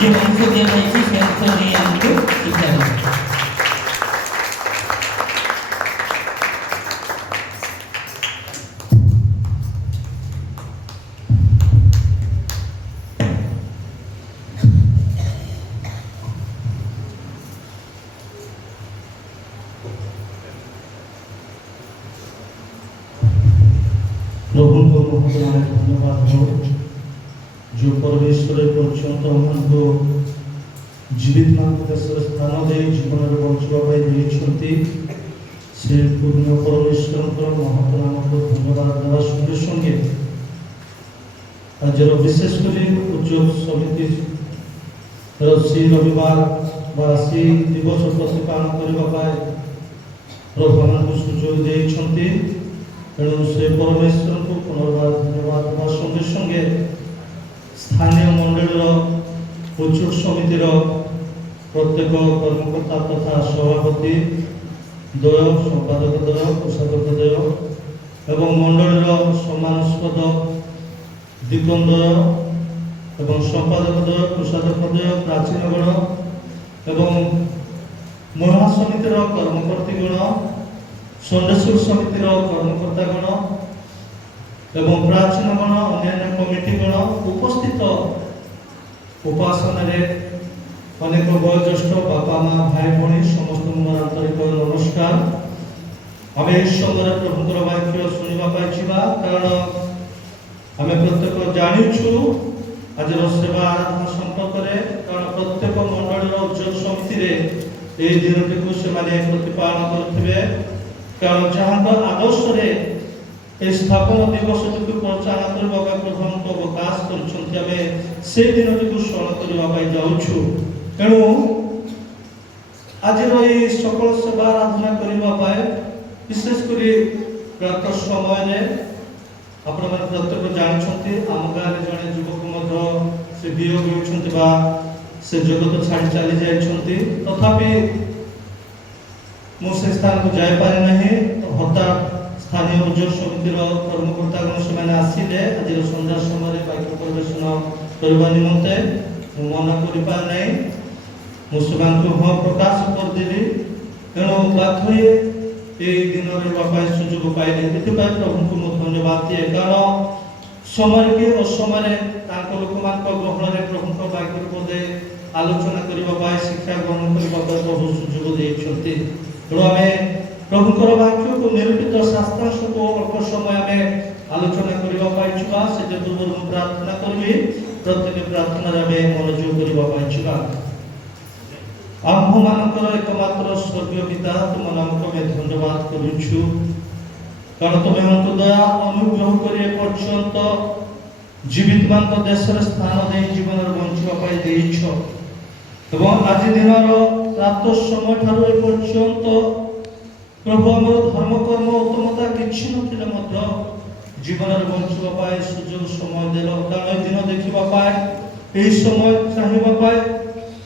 যে অংশ দেওয়া হয়েছে সে অংশ নিয়ে আমাকে শিক্ষা দেবে। प्रभु को बहुत धन्यवाद हो जो परमेश्वर पर्यंत हमको जीवित मान स्थान दे जीवन बचाई से पूर्ण परमेश्वर महत नाम को धन्यवाद देवा संगे संगे आज विशेषकर उद्योग समिति सी रविवार सी दिवस प्रतिपालन करने प्रभु आम सुजोग देते तेणु से परमेश्वर को पुनर्बार धन्यवाद देवा संगे संगे स्थानीय मंडल उद्योग समितिर प्रत्येक कर्मकर्ता तथा सभापति द्वय संपादक द्वय कोषाध्यक्ष द्वय एवं मंडल सम्मानस्पद दिग्गंधय एवं संपादक द्वय कोषाध्यक्ष द्वय प्राचीनगण एवं महिला समितिर कर्मकर्तीगण संदेश्वर समितिर कर्मकर्तागण एवं प्राचीनगण अन्य कमिटीगण उपस्थित उपासन अनेक वयोज्येष्ठ बापा माँ भाई भाई समस्त मोर आंतरिक नमस्कार। आम समय प्रभुकर वाक्य शुणा कारण आम प्रत्येक जाचु आज सेवा आराधना संपर्क में कारण प्रत्येक मंडल उद्योग समिति दिन को प्रतिपालन करेंगे कारण जहाँ आदर्श स्थापन दिवस को परिचालन करने प्रभु अवकाश कर दिन को स्मरण करने जाऊँ तेणु आज सकल सेवा आराधना करने विशेषकर प्रातः समय आपण मैंने प्रत्येक जानते आम गाँव जड़े युवक से वियोग होती से जगत छाड़ी चली जाती तथापि मुझे स्थान को जापारे ना हठात स्थानीय उद्योग समितिर कर्मकर्तागण से आसिले आज सन्ध्या समय वाक्य प्रदर्शन करने निमंते मन कर मुझे हाँ प्रकाश करदेली तेणु बाध्य दिन सुजोग पाइले ये प्रभु को मुझे धन्यवाद दिए कारण समय कि असमय लोक ग्रहण में प्रभु वाक्य बोधे आलोचना करने शिक्षा ग्रहण करने प्रभु सुजोग देते तेणु आम प्रभुकर वाक्य को निरूपित शास्त्रांश को अल्प समय आम आलोचना करने से पूर्व प्रार्थना करी प्रत्येक प्रार्थना मनोयोग करवा आम्भ मानकर एकमात्र स्वर्गीय पिता तुम नाम को मैं धन्यवाद करुछु कारण तुम्हें हमको दया अनुग्रह करे पर्यंत जीवित मान देश स्थान दे जीवन बंचवा देछ एवं आज दिन प्रातः समय ठार पर्यंत प्रभु आम धर्म कर्म उत्तमता किसी ना जीवन बंचवा सुजोग समय देल कारण दिन देखा यही समय चाहिए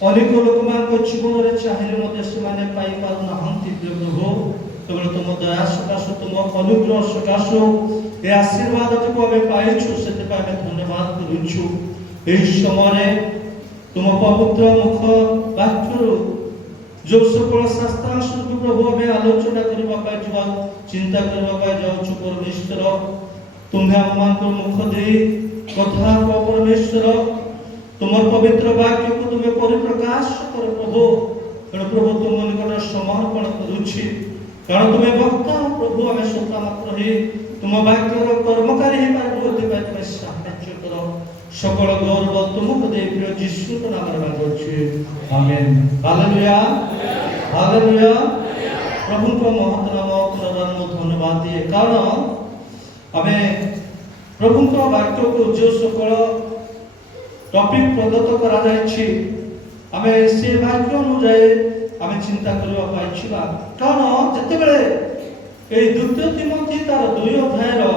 अनेक लोक जीवन में चाहिए से पाई पार ना प्रभु केवल तुम दया सकाश तुम अनुग्रह सकाश ये आशीर्वाद को आम पाइछु से धन्यवाद करुछु समय तुम पवित्र मुख वाक्य जो सकल शास्त्रांश को प्रभु आम आलोचना करने चिंता करने जाऊँ परमेश्वर तुम्हें आम मुख दे कथा को परमेश्वर तुम पवित्र वाक्य को तुम्हें परिप्रकाश कर प्रभु तेणु प्रभु तुम निकट समर्पण करुछि कारण तुम्हें वक्ता प्रभु आम श्रोता मात्र ही तुम वाक्यर कर्मकारी तुम्हें साहाय्य कर सकल गौरव तुमको दे प्रिय जीशु तो नाम मांगुछि आमेन हालेलुया हालेलुया प्रभु को महत नाम पुनर्बार धन्यवाद दिए कारण आम प्रभु को वाक्य को जो सकल टॉपिक प्रदत्त करा जायछि आमे से वाक्य अनुसार आमे चिंता करबा पाइछिबा कारण जते बेले ए द्वितीय तिमोथी तार 2 अध्याय रो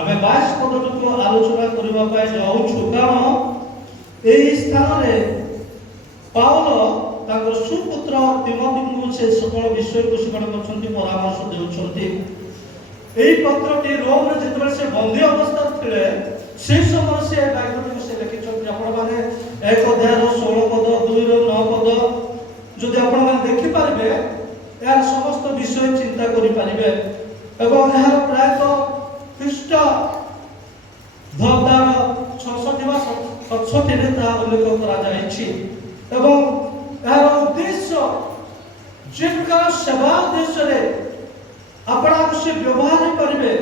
आमे 22 पद को आलोचना करबा पाइ जाउछु कारण एही स्थान रे पाउल ताकर सुपुत्र तिमोथी को से सकल विषय को शिक्षण करछन्ती परामर्श देउछन्ती एही पत्रटी रोम रे जते से बंदी अवस्था थिले से समय से बाइबल को से लिखिछन्ती आपण माने 1 ଅଧ୍ୟାୟର 16 ପଦ 2ର 9 ପଦ ଯଦି ଆପଣମାନେ ଦେଖିପାରିବେ ଏହାର ସମସ୍ତ ବିଷୟ ଚିନ୍ତା କରିପାରିବେ ଏବଂ ଏହାର ପ୍ରାୟତଃ ଖ୍ରୀଷ୍ଟ ଧର୍ଦାର 66 ବା 67ରେ ତାହା ଉଲ୍ଲେଖ କରାଯାଇଛି ଏବଂ ଏହାର ଉଦ୍ଦେଶ୍ୟ ଯେ ପ୍ରକାର ସେବା ଉଦ୍ଦେଶ୍ୟରେ ଆପଣଙ୍କୁ ସେ ବ୍ୟବହାର କରିବେ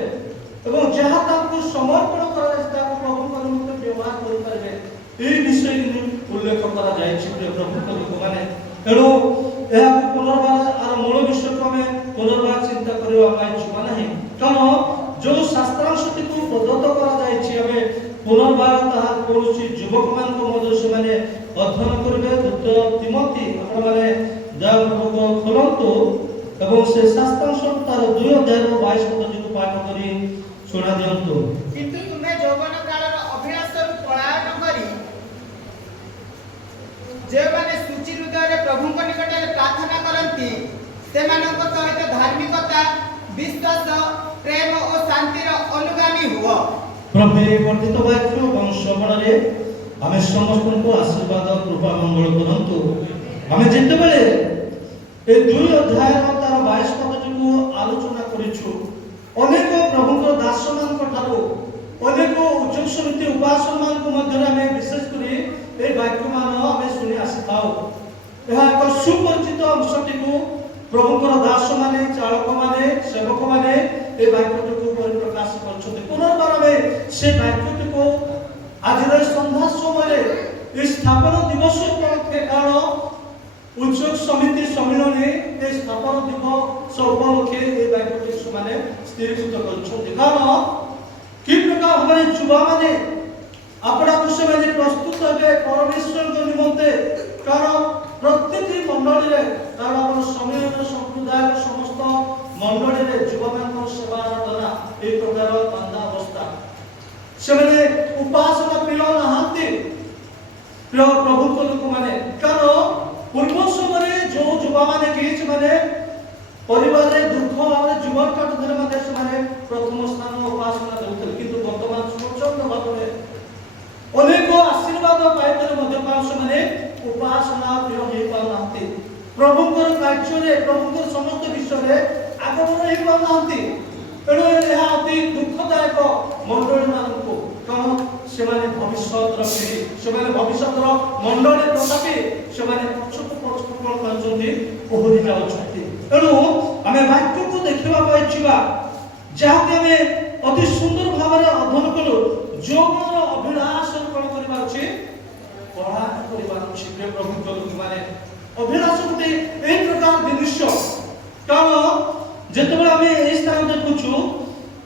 ଏବଂ ଯାହା ତାଙ୍କୁ ସମର୍ପଣ କରାଯାଇଛି ତାକୁ ପ୍ରଭୁଙ୍କ ନିମନ୍ତେ ବ୍ୟବହାର କରିପାରିବେ এই বিষয় উল্লেখ করা যাইছে প্রভুଙ୍କ ଲୋକମାନେ ତେଣୁ ଏହାକୁ ପୁନର୍ବାର ଆର ମୂଳ ବିଷୟକୁ ଆମେ ପୁନର୍ବାର ଚିନ୍ତା କରିବା ପାଇଁ ଯିବା ନାହିଁ କାରଣ ଯେଉଁ ଶାସ୍ତ୍ରାଂଶଟିକୁ ପ୍ରଦତ୍ତ କରାଯାଇଛି ଆମେ ପୁନର୍ବାର ତାହା କୌଣସି ଯୁବକମାନଙ୍କ ମଧ୍ୟରେ ସେମାନେ ଅଧ୍ୟୟନ କରିବେ ଦ୍ୱିତୀୟ ତିମୋଥୀ ଆପଣମାନେ ଦୟାପୂର୍ବକ ଖୋଲନ୍ତୁ ଏବଂ ସେ ଶାସ୍ତ୍ରାଂଶ ତାର 2 ଅଧ୍ୟାୟର 22 ପଦଟିକୁ ପାଠ କରି ଶୁଣା ଦିଅନ୍ତୁ। କିନ୍ତୁ ତୁମେ ଯୌବନ କାଳର ଅଭିଳାଷରୁ ପଳାୟନ କରି ଯେଉଁମାନେ ସୂଚି ହୃଦୟରେ ପ୍ରଭୁଙ୍କ ନିକଟରେ ପ୍ରାର୍ଥନା କରନ୍ତି ସେମାନଙ୍କ ସହିତ ଧାର୍ମିକତା ବିଶ୍ୱାସ ପ୍ରେମ ଓ ଶାନ୍ତିର ଅନୁଗାମୀ ହୁଅ। ପ୍ରଭୁ ଏ ବର୍ଦ୍ଧିତ ବାକ୍ୟ ଏବଂ ଶ୍ରବଣରେ ଆମେ ସମସ୍ତଙ୍କୁ ଆଶୀର୍ବାଦ କୃପା ମଙ୍ଗଳ କରନ୍ତୁ। ଆମେ ଯେତେବେଳେ ଏ 2 ଅଧ୍ୟାୟର ତାର 22 ପଦଟିକୁ ଆଲୋଚନା କରିଛୁ ଅନେକ ପ୍ରଭୁଙ୍କ ଦାସମାନଙ୍କ ଠାରୁ ଅନେକ ଉଚ୍ଚ ସମିତି ଉପାସକମାନଙ୍କ ମଧ୍ୟରେ ଆମେ ବିଶେଷ କରି এই বাক্যମାନ ଆମେ ଶୁଣି ଆସିଥାଉ ଏହା ଏକ ସୁପରିଚିତ ଅଂଶଟିକୁ ପ୍ରଭୁଙ୍କର ଦାସମାନେ ଚାଳକମାନେ ସେବକମାନେ এই ବାକ୍ୟଟିକୁ ପରିପ୍ରକାଶ କରିଛନ୍ତି ପୁନର୍ବାର ଆମେ ସେ ବାକ୍ୟଟିକୁ ଆଜିର ସନ୍ଧ୍ୟା ସମୟରେ এই ସ୍ଥାପନ ଦିବସ ଉପଲକ୍ଷେ କାରଣ ଉଚ୍ଚ ସମିତି ସମ୍ମିଳନୀ এই ସ୍ଥାପନ ଦିବସ ଉପଲକ୍ଷେ এই ବାକ୍ୟଟି ସେମାନେ ସ୍ଥିରୀକୃତ କରିଛନ୍ତି କାରଣ କି ପ୍ରକାର ଭାବରେ ଯୁବାମାନେ ଆପଣଙ୍କୁ ସେମାନେ ପ୍ରସ୍ତୁତ ହେବେ ପରମେଶ୍ୱରଙ୍କ ନିମନ୍ତେ କାରଣ ପ୍ରତ୍ୟେକ ମଣ୍ଡଳୀରେ କାରଣ ଆମର ସମ୍ମିଳନୀର ସମ୍ପ୍ରଦାୟର ସମସ୍ତ ମଣ୍ଡଳୀରେ ଯୁବମାନଙ୍କର ସେବା ଆରାଧନା এই ପ୍ରକାର ମାନ୍ଦା ଅବସ୍ଥା ସେମାନେ ଉପାସନା ପ୍ରିୟ ନାହାନ୍ତି ପ୍ରିୟ ପ୍ରଭୁଙ୍କ ଲୋକମାନେ କାରଣ ପୂର୍ବ ସମୟରେ ଯେଉଁ ଯୁବମାନେ କି ସେମାନେ ପରିବାରରେ ଦୁଃଖ ଭାବରେ ଜୀବନ କାଟୁଥିଲେ ମଧ୍ୟ ସେମାନେ ପ୍ରଥମ ସ୍ଥାନ ଉପାସନା ଦେଉଥିଲେ କିନ୍ତୁ ବର୍ତ୍ତମାନ ସ୍ୱଚ୍ଛନ୍ଦ ଭାବରେ ଅନେକ ଆଶୀର୍ବାଦ ପାଇଥିଲେ ମଧ୍ୟ ସେମାନେ ଉପାସନା ପ୍ରିୟ ହେଇପାରୁନାହାନ୍ତି ପ୍ରଭୁଙ୍କର କାର୍ଯ୍ୟରେ ପ୍ରଭୁଙ୍କର ସମସ୍ତ ବିଷୟରେ ଆଗମନ ହେଇପାରୁନାହାନ୍ତି ତେଣୁ ଏହା ଅତି ଦୁଃଖଦାୟକ ମଣ୍ଡଳୀମାନଙ୍କୁ କାରଣ ସେମାନେ ଭବିଷ୍ୟତର ପିଢ଼ି ସେମାନେ ଭବିଷ୍ୟତର ମଣ୍ଡଳୀ ତଥାପି ସେମାନେ ପଛକୁ କଣ କରୁଛନ୍ତି ଓହରି ଯାଉଛନ୍ତି ତେଣୁ ଆମେ ବାକ୍ୟକୁ ଦେଖିବା ପାଇଁ ଯିବା ଯାହାକି ଆମେ ଅତି ସୁନ୍ଦର ଭାବରେ ଅଧ୍ୟୟନ କଲୁ ଯୌବନର ଅଭିଳାଷ କଣ କରିବାର ଅଛି ପଳାୟନ କରିବାର ଅଛି ପ୍ରଭୁଙ୍କ ଲୋକମାନେ ଅଭିଳାଷ ଗୋଟେ এই ପ୍ରକାର ଜିନିଷ କାରଣ ଯେତେବେଳେ ଆମେ এই ସ୍ଥାନ ଦେଖୁଛୁ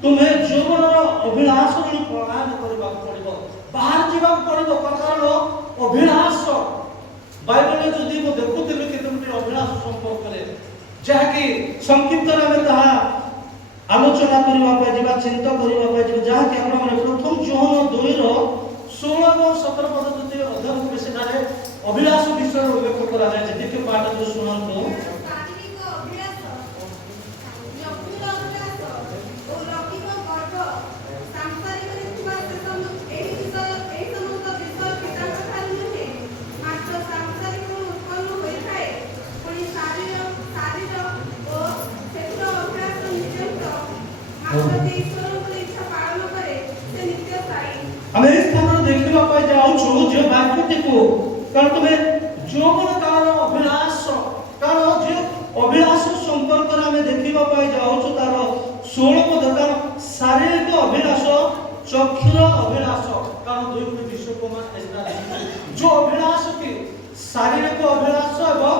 ତୁମେ ଯୌବନର ଅଭିଳାଷରୁ ପଳାୟନ କରିବାକୁ ପଡ଼ିବ ବାହାର ଯିବାକୁ ପଡ଼ିବ କାରଣ ଅଭିଳାଷ ବାଇବଲରେ ଯଦି ମୁଁ ଦେଖୁଥିଲି କେତୋଟି ଅଭିଳାଷ ସମ୍ପର୍କରେ ଯାହାକି ସଂକ୍ଷିପ୍ତରେ ଆମେ ତାହା ଆଲୋଚନା କରିବା ପାଇଁ ଯିବା ଚିନ୍ତା କରିବା ପାଇଁ ଯିବା ଯାହାକି ଆପଣମାନେ ପ୍ରଥମ ଯୋହନ 2ର 16 ଏବଂ 17 ପଦ ଯଦି ଅଧ୍ୟୟନ କରିବେ ସେଠାରେ ଅଭିଳାଷ ବିଷୟରେ ଉଲ୍ଲେଖ କରାଯାଇଛି ଦ୍ୱିତୀୟ ପାଠ ଯୋଉ ଶୁଣନ୍ତୁ ଆମେ এই ସ୍ଥାନରେ ଦେଖିବା ପାଇଁ ଯାଉଛୁ ଯେ ବାକ୍ୟଟିକୁ କାରଣ ତୁମେ ଯୌବନ କାଳର ଅଭିଳାଷ କାରଣ ଯେ ଅଭିଳାଷ ସମ୍ପର୍କରେ ଆମେ ଦେଖିବା ପାଇଁ ଯାଉଛୁ ତାର 16 ପଦ କାରଣ ଶାରୀରିକ ଅଭିଳାଷ ଚକ୍ଷୁର ଅଭିଳାଷ କାରଣ ଦୁଇଟି ବିଶ୍ୱକୁମାର ଯୋଉ ଅଭିଳାଷ କି ଶାରୀରିକ ଅଭିଳାଷ ଏବଂ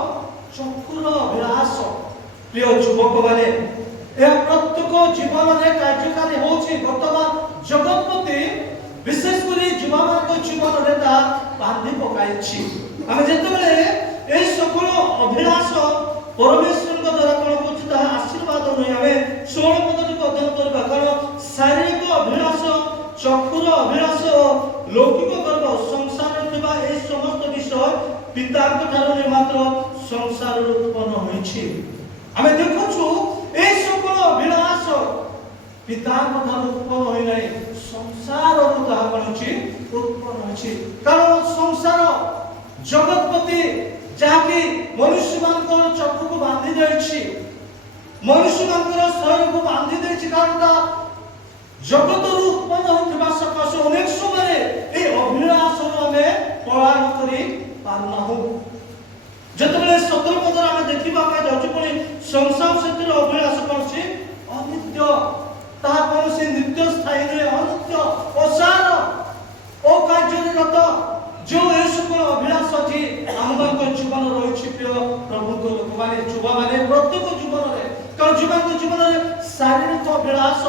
ଚକ୍ଷୁର ଅଭିଳାଷ ପ୍ରିୟ ଯୁବକମାନେ ଏହା ପ୍ରତ୍ୟେକ ଜୀବନରେ କାର୍ଯ୍ୟକାରୀ ହେଉଛି ବର୍ତ୍ତମାନ ଜଗତପତି ବିଶେଷ କରି ଯୁବମାନଙ୍କ ଜୀବନରେ ତାହା ବାନ୍ଧି ପକାଇଛି ଆମେ ଯେତେବେଳେ এই সকল অভিলাষ পরমেশ্বরଙ୍କ দ্বারা কোন করছি তাহা আশীর্বাদ নয় আমি 16 পদটিকে অধ্যয়ন କରିବା কারণ শারীরিক অভিলাষ চক্ষুর অভিলাষ লৌকিক গর্ব সংসারে ଥିବା এই সমস্ত বিষয় পিতাଙ୍କ ଠାରୁ মাত্র সংসারରୁ উৎপন্ন হয়েছে ଆମେ ଦେଖୁଛୁ এই সকল অভিলাষ পিতাଙ୍କ ଠାରୁ ଉତ୍ପନ୍ନ ହୋଇନାହିଁ ସଂସାରରୁ ତାହା କଣଛି ଉତ୍ପନ୍ନ ହୋଇଛି କାରଣ ସଂସାର ମନୁଷ୍ୟମାନଙ୍କର ଶରୀରକୁ ବାନ୍ଧି ଦେଇଛି କାରଣ ଜଗତରୁ ଉତ୍ପନ୍ନ ହେଉଥିବା ସକାଶେ ଅନେକ ସମୟରେ ଏହି ଅଭିଳାଷରୁ ଆମେ ପଳାୟନ କରି ପାରୁନାହୁଁ। ଯେତେବେଳେ 17 ପଦରେ ଆମେ ଦେଖିବା ପାଇଁ ଯାଉଛୁ ପୁଣି ସଂସାର ସେଥିରେ ଅଭିଳାଷ କରୁଛି ଅନିତ୍ୟ, ତାହା କୌଣସି ନିତ୍ୟ ସ୍ଥାୟୀ ନୁହେଁ, ଅନିତ୍ୟ, ଅସାର, ଅକାର୍ଯ୍ୟରେ ରତ ଯେଉଁ ଏ সকল ଅଭିଳାଷ ଅଛି ଆମମାନଙ୍କ ଜୀବନ ରହିଛି। ପ୍ରିୟ ପ୍ରଭୁଙ୍କ ଲୋକମାନେ, ଯୁବାମାନେ ପ୍ରତ୍ୟେକ ଜୀବନରେ, କାରଣ ଯୁବାଙ୍କ ଜୀବନରେ ଶାରୀରିକ ଅଭିଳାଷ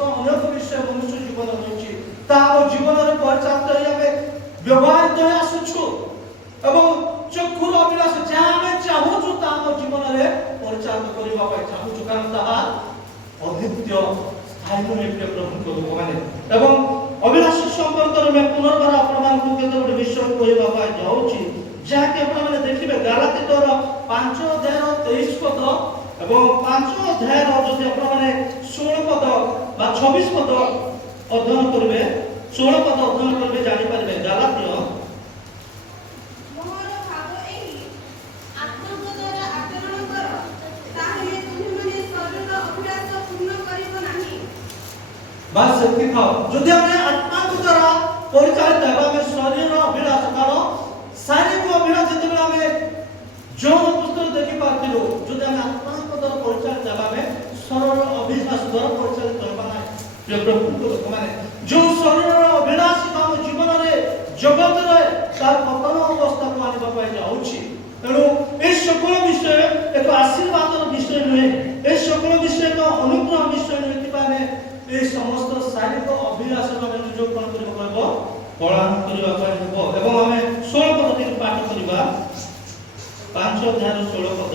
ତ ଅନେକ ବିଷୟ ମନୁଷ୍ୟ ଜୀବନ ରହିଛି। ତାହା ଆମ ଜୀବନରେ ପରିଚାଳିତ ହୋଇ ଆମେ ବ୍ୟବହାରିତ ହୋଇ ଆସୁଛୁ ଏବଂ ଚକ୍ଷୁର ଅଭିଳାଷ ଯାହା ଆମେ ଚାହୁଁଛୁ ତାହା ଆମ ଜୀବନରେ ପରିଚାଳିତ କରିବା ପାଇଁ ଚାହୁଁଛୁ, କାରଣ ତାହା ଅନିତ୍ୟ, ସ୍ଥାୟୀ ନୁହେଁ। ପ୍ରିୟ ପ୍ରଭୁଙ୍କ ଲୋକମାନେ, ଏବଂ ଅଭିଳାଷ ସମ୍ପର୍କରେ ମୁଁ ପୁନର୍ବାର ଆପଣମାନଙ୍କୁ କେତେ ଗୋଟେ ବିଷୟ କହିବା ପାଇଁ ଯାଉଛି, ଯାହାକି ଆପଣମାନେ ଦେଖିବେ ଗାଲାତୀୟର 5 ଅଧ୍ୟାୟର 23 ପଦ ଏବଂ 5 ଅଧ୍ୟାୟର ଯଦି ଆପଣମାନେ 16 ପଦ ବା 26 ପଦ ଅଧ୍ୟୟନ କରିବେ, 16 ପଦ ଅଧ୍ୟୟନ କରିବେ ଜାଣିପାରିବେ। ଗାଲାତୀୟ বাস সেটি খাও। যদি আমি আত্মাঙ্ক দ্বারা পরিচালিত হবা আমি শরীর অভিলাষ, কারণ শারীরিক অভিলাষ যেতবে আমি যৌন পুস্তক দেখি পারছিলু, যদি আমি আত্মাঙ্ক দ্বারা পরিচালিত হবা আমি শরীর অভিলাষ দ্বারা পরিচালিত হবা না। প্রিয় প্রভুଙ୍କ ଲୋକମାନେ, ଯେଉଁ ଶରୀରର ଅଭିଳାଷ ଆମ ଜୀବନରେ ଜଗତରେ ତାର ପତନ ଅବସ୍ଥାକୁ ଆଣିବା ପାଇଁ ଯାଉଛି, ତେଣୁ ଏ সকল ବିଷୟ ଏକ ଆଶୀର୍ବାଦର ବିଷୟ ନୁହେଁ, ଏ সকল ବିଷୟ ଏକ ଅନୁଗ୍ରହ ବିଷୟ ନୁହେଁ। ଏଥିପାଇଁ এই সমস্ত শারীরিক অভিলাষ আমি নিজক কোন কৰিব পাৰিব পলায়ন କରିବା ପାଇଁ ହେବ। ଏବଂ ଆମେ 16 পদ থেকে পাঠ କରିବା, 5 অধ্যায়ৰ 16 পদ।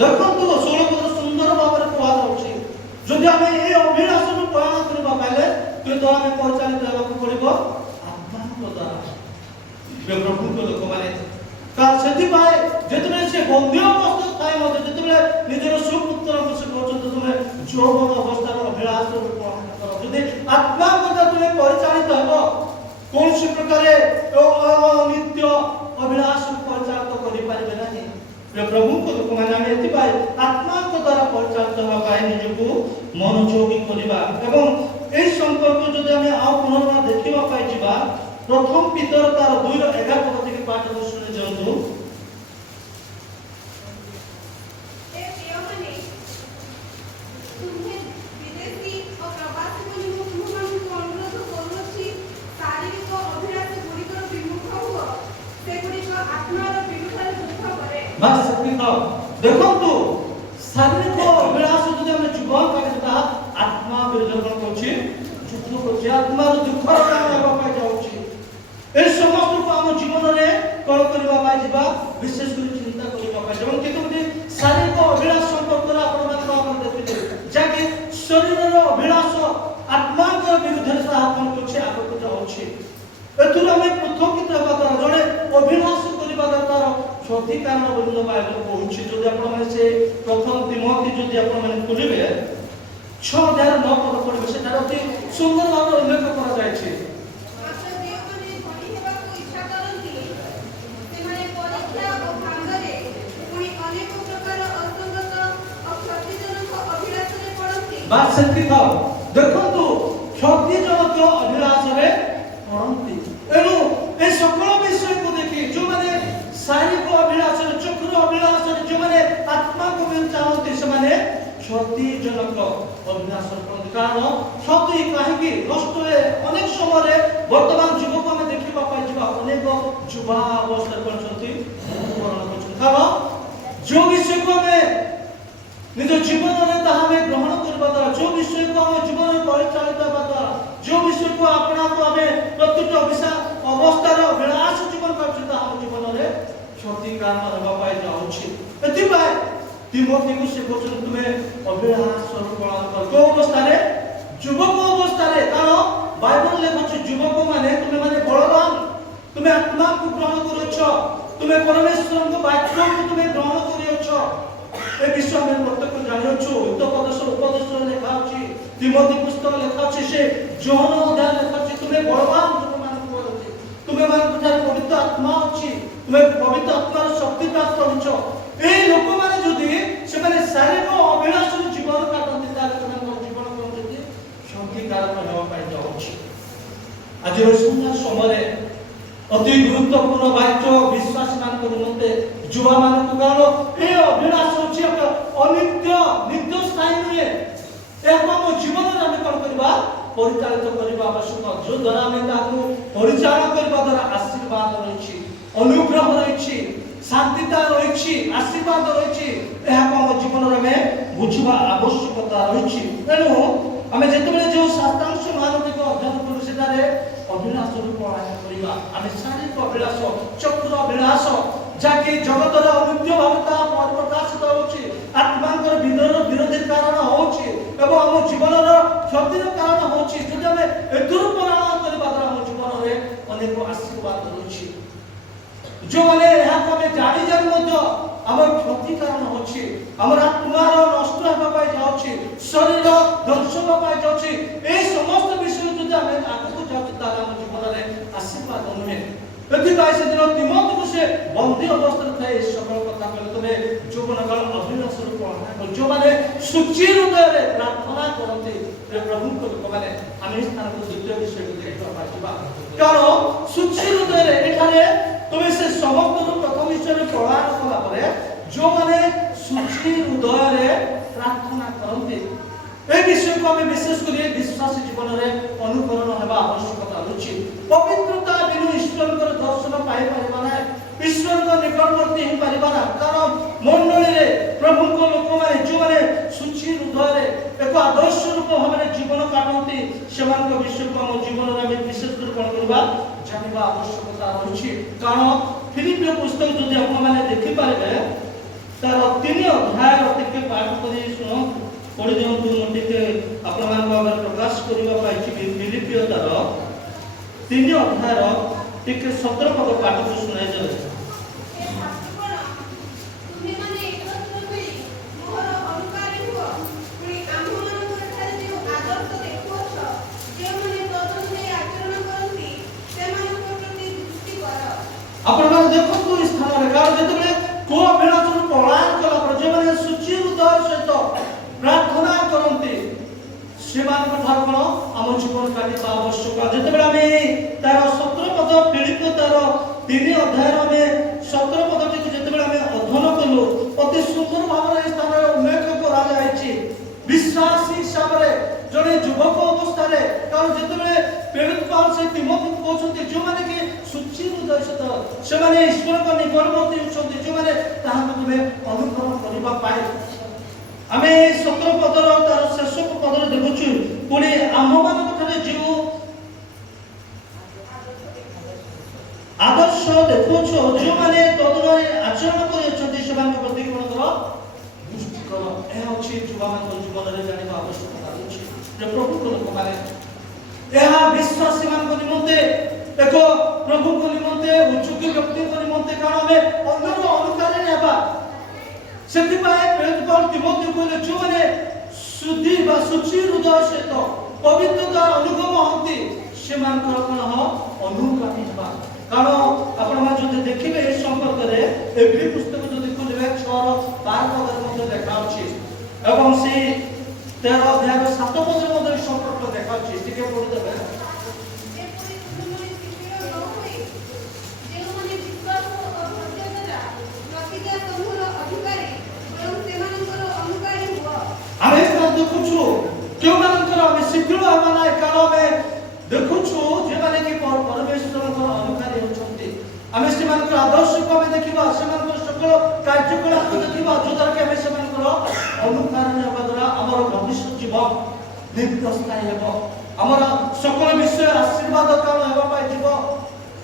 ଦେଖନ୍ତୁ 16 ପଦ ସୁନ୍ଦର ଭାବରେ କୁହାଯାଉଛି, ଯଦି ଆମେ এই ଅଭିଳାଷକୁ ପଳାୟନ କରିବା ପାଇଲେ କିନ୍ତୁ ଆମେ ପରିଚାଳିତ ହେବାକୁ ପଡ଼ିବ ଆତ୍ମାଙ୍କ ଦ୍ୱାରା। ପ୍ରଭୁଙ୍କ ଲୋକମାନେ, କାରଣ ସେଥିପାଇଁ ଯେତେବେଳେ ସେ ବନ୍ଧ୍ୟ ଅବସ୍ଥା ଥାଏ ମଧ୍ୟ, ଯେତେବେଳେ ନିଜର ସୁପୁତ୍ରକୁ ସେ କହୁଛନ୍ତି ତୁମେ ଯୌବନ ଅବସ୍ଥାର ଅଭିଳାଷରୁ ପଳାୟନ କର। ଯଦି ଆତ୍ମାଙ୍କ ଦ୍ୱାରା ତୁମେ ପରିଚାଳିତ ହେବ, କୌଣସି ପ୍ରକାର ନିତ୍ୟ ଅଭିଳାଷକୁ ପରିଚାଳିତ କରିପାରିବେ ନାହିଁ। ପ୍ରଭୁଙ୍କ ଲୋକମାନେ, ଆମେ ଏଥିପାଇଁ ଆତ୍ମାଙ୍କ ଦ୍ୱାରା ପରିଚାଳିତ ହେବା ପାଇଁ ନିଜକୁ ମନୋଯୋଗୀ କରିବା। ଏବଂ ଏହି ସମ୍ପର୍କ ଯଦି ଆମେ ଆଉ ପୁନର୍ବାର ଦେଖିବା ପାଇଁ ଯିବା, ପ୍ରଥମ ପିତର ତାର 2:11 ପଦ থেকে ପାଠ ଶୁଣି ଯାଆନ୍ତୁ। ଦେଖନ୍ତୁ ଶାରୀରିକ ଅଭିଳାଷ ଯଦି ଆମେ ଜୀବନ ପାଖରେ ତାହା ଆତ୍ମା ବିରୋଧ କରୁଛି, ଯୁଦ୍ଧ କରୁଛି, ଆତ୍ମାର ଦୁଃଖର କାରଣ ହେବା ପାଇଁ ଯାଉଛି। এই ସମସ୍ତକୁ ଆମ ଜୀବନରେ କଣ କରିବା ପାଇଁ ଯିବା, ବିଶେଷ କରି ଚିନ୍ତା କରିବା ପାଇଁ। ଏବଂ କେତୋଟି ଶାରୀରିକ ଅଭିଳାଷ ସମ୍ପର୍କରେ ଆପଣମାନେ ଭାବରେ ଦେଖିଲେ, ଯାହାକି ଶରୀରର ଅଭିଳାଷ ଆତ୍ମାଙ୍କ ବିରୁଦ୍ଧରେ ତାହା କଣ କରୁଛି, ଆଗକୁ ଯାଉଛି। ଏଥିରୁ ଆମେ ପୃଥକିତ ହେବା ଦ୍ୱାରା ଜଣେ ଅଭିଳାଷ କରିବା ଦ୍ୱାରା ତାର କ୍ଷତି କାରଣ ବୋଲି ବାଇବଲ କହୁଛି। ଯଦି ଆପଣମାନେ ସେ ପ୍ରଥମ ତିମୋଥୀ ଯଦି ଆପଣମାନେ ଖୋଲିବେ 6 ଅଧ୍ୟାୟର 9 ପଦ ପଢ଼ିବେ, ସେଠାରେ ଅତି ସୁନ୍ଦର ଭାବରେ ଉଲ୍ଲେଖ କରାଯାଇଛି। ବାସ ସେଠି ଥାଉ। ଦେଖନ୍ତୁ କ୍ଷତିଜନକ ଅଭିଳାଷରେ ପଡ଼ନ୍ତି। ଏଣୁ ଏ সকল ବିଷୟକୁ ଦେଖି ଯେଉଁମାନେ ଶାରୀରିକ ଅଭିଳାଷରେ, ଚକ୍ଷୁର ଅଭିଳାଷରେ, ଯେଉଁମାନେ ଆତ୍ମାକୁ ଚାହାନ୍ତି, ସେମାନେ କ୍ଷତିଜନକ ଅଭିଳାଷରେ ପଡ଼ନ୍ତି। କାରଣ କ୍ଷତି କାହିଁକି ନଷ୍ଟ ହୁଏ? ଅନେକ ସମୟରେ ବର୍ତ୍ତମାନ ଯୁଗକୁ ଆମେ ଦେଖିବା ପାଇଁ ଯିବା, ଅନେକ ଯୁବା ଅବସ୍ଥାରେ କରିଛନ୍ତି, ମୃତ୍ୟୁବରଣ କରୁଛନ୍ତି। କାରଣ ଯେଉଁ ବିଷୟକୁ ଆମେ ନିଜ ଜୀବନରେ ତାହା ଆମେ ଗ୍ରହଣ କରିବା ଦ୍ୱାରା, ଯେଉଁ ବିଷୟକୁ ଆମ ଜୀବନରେ ପରିଚାଳିତ ହେବା ଦ୍ୱାରା, ଯେଉଁ ବିଷୟକୁ ଆପଣାକୁ ଆମେ ପ୍ରତିଟି ଅବସ୍ଥାରେ ଅଭିଳାଷ ଜୀବନ କରୁଛୁ, ତାହା ଆମ ଜୀବନରେ କ୍ଷତି କାରଣ ହେବା ପାଇଁ ଯାଉଛି। ଏଥିପାଇଁ ତିମୋଥୀକୁ ସେ କହୁଛନ୍ତି ତୁମେ ଅଭିଳାଷରୁ ପଳାୟନ କର। କୋଉ ଅବସ୍ଥାରେ? ଯୁବକ ଅବସ୍ଥାରେ। କାରଣ ବାଇବଲ ଲେଖୁଛି ଯୁବକ ମାନେ ତୁମେ ମାନେ ବଳବାନ, ତୁମେ ଆତ୍ମାକୁ ଗ୍ରହଣ କରୁଛ, ତୁମେ ପରମେଶ୍ୱରଙ୍କ ବାକ୍ୟକୁ ତୁମେ ଗ୍ରହଣ କରୁଛ। ଏ ବିଷୟ ଆମେ ପ୍ରତ୍ୟେକ ଜାଣିଅଛୁ। ଉପଦେଶ ଲେଖା ଅଛି, ତିମୋଥୀ ପୁସ୍ତକ ଲେଖା ଅଛି, ସେ ଯୌନ ଅଧ୍ୟାୟ ଲେଖା ଅଛି, ତୁମେ ବଳବାନ ଲୋକମାନେ ତୁମେମାନଙ୍କଠାରେ ପବିତ୍ର ଆତ୍ମା ଅଛି, ତୁମେ ପବିତ୍ର ଆତ୍ମାର ଶକ୍ତି ପ୍ରାପ୍ତ ହୋଇଛ। এই ଲୋକମାନେ ଯଦି ସେମାନେ ଶାରୀରିକ ଅଭିଳାଷରୁ ଜୀବନ କାଟନ୍ତି ତାହେଲେ ସେମାନଙ୍କର ଜୀବନ କଣ ଯଦି କ୍ଷତିକାରକ ହେବା ପାଇଁ ଯାଉଛି। ଆଜିର ସନ୍ଧ୍ୟା ସମୟରେ ଅତି ଗୁରୁତ୍ୱପୂର୍ଣ୍ଣ ବାକ୍ୟ ବିଶ୍ୱାସୀମାନଙ୍କ ନିମନ୍ତେ ଯୁବାମାନଙ୍କୁ, କାରଣ ଏ ଅଭିଳାଷ ହେଉଛି ଏକ ଅନିତ୍ୟ ନିତ୍ୟସ୍ଥାୟୀ ନୁହେଁ। ଏହାକୁ ଆମ ଜୀବନରେ ଆମେ କଣ କରିବା ପରିଚାଳିତ କରିବା ଆବଶ୍ୟକ, ଯଦ୍ୱାରା ଆମେ ତାହାକୁ ପରିଚାଳନା କରିବା ଦ୍ୱାରା ଆଶୀର୍ବାଦ ରହିଛି, ଅନୁଗ୍ରହ ରହିଛି, ଶାନ୍ତିତା ରହିଛି, ଆଶୀର୍ବାଦ ରହିଛି। ଏହାକୁ ଆମ ଜୀବନରେ ଆମେ ବୁଝିବା ଆବଶ୍ୟକତା ରହିଛି। ତେଣୁ ଆମେ ଯେତେବେଳେ ଯେଉଁ ଶାସ୍ତ୍ରାଂଶ ମାନଟିକ ଅଧ୍ୟୟନ କରୁ ସେଠାରେ ଅଭିଳାଷରୁ ପଳାୟନ କରିବା। ଆମେ ଶାରୀରିକ ଅଭିଳାଷ, ଚକ୍ର ଅଭିଳାଷ, ଯାହାକି ଜଗତର ଅନିତ୍ୟ ଭାବେ ତାହା ପରିପ୍ରକାଶିତ ହେଉଛି, ଆତ୍ମାଙ୍କର ବିରୋଧୀ କାରଣ ହେଉଛି ଏବଂ ଆମ ଜୀବନର କ୍ଷତିର କାରଣ ହେଉଛି। ଯଦି ଆମେ ଏଥିରୁ ପଳାୟନ କରିବା ଦ୍ୱାରା ଆମ ଜୀବନରେ ଅନେକ ଆଶୀର୍ବାଦ ରହିଛି। ଯେଉଁମାନେ ଏହାକୁ ଆମେ ଜାଣି ଜାଣି ମଧ୍ୟ ଆମର କ୍ଷତି କାରଣ ହେଉଛି, ଆମର ଆତ୍ମାର ନଷ୍ଟ ହେବା ପାଇଁ ଯାଉଛି, ଶରୀର ଧ୍ୱଂସ ହେବା ପାଇଁ ଯାଉଛି, এই ସମସ୍ତ ବିଷୟ ଯଦି ଆମେ ଆଗକୁ ଯାଉଛୁ ତାହେଲେ ଆମ ଜୀବନରେ ଆଶୀର୍ବାଦ ନୁହେଁ। ଏଥିପାଇଁ ସେଦିନ ତିମୋଥୀକୁ ସେ ବନ୍ଦୀ ଅବସ୍ଥାରେ ଥାଏ ଏହି সকল କଥା କହିଲେ, ତୁମେ ଯୌବନକାଳ ଅଭିଳାଷରୁ ପଳାୟନ କର। ଯେଉଁମାନେ ସୂଚି ହୃଦୟରେ ପ୍ରାର୍ଥନା କରନ୍ତି ପ୍ରଭୁଙ୍କ ଲୋକମାନେ, ଆମେ ଏହି ସ୍ଥାନକୁ ଦ୍ୱିତୀୟ ବିଷୟକୁ ଦେଖିବା ପାଇଁ ଯିବା। କାରଣ ସୂଚି ହୃଦୟରେ ଏଠାରେ ତୁମେ ସେ ସମସ୍ତରୁ ପ୍ରଥମ ବିଷୟରେ ପଳାୟନ କଲା ପରେ ଯେଉଁମାନେ ସୂଚି ହୃଦୟରେ ପ୍ରାର୍ଥନା କରନ୍ତି, এই বিষয়କୁ ଆମେ ବିଶେଷ କରି ବିଶ୍ୱାସୀ ଜୀବନରେ ଅନୁକରଣ ହେବା ଆବଶ୍ୟକତା ରହିଛି। ପବିତ୍ରତା ବିନୁ ଈଶ୍ୱରଙ୍କର ଦର୍ଶନ ପାଇପାରିବା ନାହିଁ, ଈଶ୍ୱରଙ୍କ ନିକଟବର୍ତ୍ତୀ ହେଇପାରିବା ନା। କାରଣ ମଣ୍ଡଳୀରେ ପ୍ରଭୁଙ୍କ ଲୋକମାନେ ଯେଉଁମାନେ ସୂଚି ହୃଦୟରେ ଏକ ଆଦର୍ଶ ରୂପ ଭାବରେ ଜୀବନ କାଟନ୍ତି, ସେମାନଙ୍କ ବିଷୟକୁ ଆମ ଜୀବନରେ ଆମେ ବିଶେଷ କରି କ'ଣ କରିବା ଜାଣିବା ଆବଶ୍ୟକତା ରହିଛି। କାରଣ ଫିଲିପିୟ ପୁସ୍ତକ ଯଦି ଆପଣମାନେ ଦେଖିପାରିବେ ତାର 3 ଅଧ୍ୟାୟର ଟିକେ ପାଠ କରି ଶୁଣନ୍ତୁ, ପଢ଼ି ଦିଅନ୍ତୁ। ମୁଁ ଟିକେ ଆପଣମାନଙ୍କ ଆଗରେ ପ୍ରକାଶ କରିବା ପାଇଁ ଫିଲିପିୟ ତାର 3 ଅଧ୍ୟାୟର ଟିକେ 17 ପଦ ପାଠକୁ ଶୁଣାଇଦେବେ। ଆପଣମାନେ ଦେଖନ୍ତୁ ଏହି ସ୍ଥାନରେ, କାରଣ ଯେତେବେଳେ କୋଉ ଅଭିଳାଷରୁ ପଳାୟନ କଲା ପରେ ଯେଉଁମାନେ ସୂଚି ହୃଦୟ ସହିତ ପ୍ରାର୍ଥନା କରନ୍ତି ସେମାନଙ୍କ ଠାରୁ କ'ଣ ଆମ ଜୀବନ କାଟିବା ଆବଶ୍ୟକ। ଯେତେବେଳେ ଆମେ ତାର 17 ପଦ ଫିଲିପିୟ ତାର 3 ଅଧ୍ୟାୟର ଆମେ 17 ପଦଟିକୁ ଯେତେବେଳେ ଆମେ ଅଧ୍ୟୟନ କଲୁ, ଅତି ସୁନ୍ଦର ଭାବରେ ଏହି ସ୍ଥାନରେ ଉଲ୍ଲେଖ କରାଯାଇଛି। ବିଶ୍ୱାସୀ ହିସାବରେ ଜଣେ ଯୁବକ ଅବସ୍ଥାରେ, କାରଣ ଯେତେବେଳେ ପ୍ରେରିତ ପାଉଲ ସେ ତିମୋଥୀକୁ କହୁଛନ୍ତି ଯେଉଁମାନେ କି ସୂଚି ହୃଦୟ ସହିତ ସେମାନେ ଈଶ୍ୱରଙ୍କ ନିକଟବର୍ତ୍ତୀ ହେଉଛନ୍ତି, ଯେଉଁମାନେ ତାହାକୁ ତୁମେ ଅନୁକରଣ କରିବା ପାଇଁ। ଆମେ 17 ପଦର ତାର ଶେଷ ପଦରେ ଦେଖୁଛୁ, ପୁଣି ଆମ୍ଭମାନଙ୍କ ଠାରେ ଯେଉଁ ଆଦର୍ଶ ଦେଖୁଛ, ଯେଉଁମାନେ ତଦନୁସାରେ ଆଚରଣ କରିଅଛନ୍ତି ସେମାନଙ୍କ ପ୍ରତି କ'ଣ କର ଦୃଷ୍ଟି କର। ଏହା ହେଉଛି ଯୁବାମାନଙ୍କ ଜୀବନରେ ଜାଣିବା ଆବଶ୍ୟକତା ରହିଛି ଯେ ପ୍ରଭୁଙ୍କ ଲୋକମାନେ, ଏହା ବିଶ୍ୱାସୀମାନଙ୍କ ନିମନ୍ତେ ଏକ ପ୍ରଭୁଙ୍କ ନିମନ୍ତେ ଉଚ୍ଚୁକ ବ୍ୟକ୍ତିଙ୍କ ନିମନ୍ତେ, କାରଣ ଆମେ ଅନ୍ୟର ଅନୁକାରୀ ହେବା। ସେଥିପାଇଁ ପ୍ରେରିତ ପାଉଲ ତିମୋଥୀକୁ କହିଲେ ଯେଉଁମାନେ ଶୁଦ୍ଧି ବା ସୂଚି ହୃଦୟ ସହିତ ପବିତ୍ରତା ଅନୁଭବ ହୁଅନ୍ତି ସେମାନଙ୍କର କ'ଣ ଅନୁଗାମୀ ହେବା। କାରଣ ଆପଣମାନେ ଯଦି ଦେଖିବେ ଏ ସମ୍ପର୍କରେ ଏଭ୍ରି ପୁସ୍ତକ ଯଦି ଖୋଲିବେ 6:12 ପଦରେ ମଧ୍ୟ ଦେଖାଉଛି ଏବଂ ସେଇ 13 ଅଧ୍ୟାୟର 7 ପଦରେ ମଧ୍ୟ ଏ ସମ୍ପର୍କ ଦେଖାଉଛି। ଟିକେ ପଢ଼ିଦେବେ। ଆମେ ଦେଖୁଛୁ କେଉଁମାନଙ୍କର ଆମେ ଶୀଘ୍ର ହେବା ନାହିଁ, କାରଣ ଆମେ ଦେଖୁଛୁ ଯେଉଁମାନେ କି ପରମେଶ୍ୱରଙ୍କର ଅନୁକାରୀ ହେଉଛନ୍ତି, ଆମେ ସେମାନଙ୍କର ଆଦର୍ଶକୁ ଆମେ ଦେଖିବା, ସେମାନଙ୍କର সকল କାର୍ଯ୍ୟକଳାପକୁ ଦେଖିବା, ଯଦ୍ୱାରା କି ଆମେ ସେମାନଙ୍କର ଅନୁକାରୀ ହେବା ଦ୍ୱାରା ଆମର ଭବିଷ୍ୟତ ଜୀବନ ଦୀର୍ଘସ୍ଥାୟୀ ହେବ, ଆମର সকল ବିଷୟ ଆଶୀର୍ବାଦ କାରଣ ହେବା ପାଇଁ ଯିବ।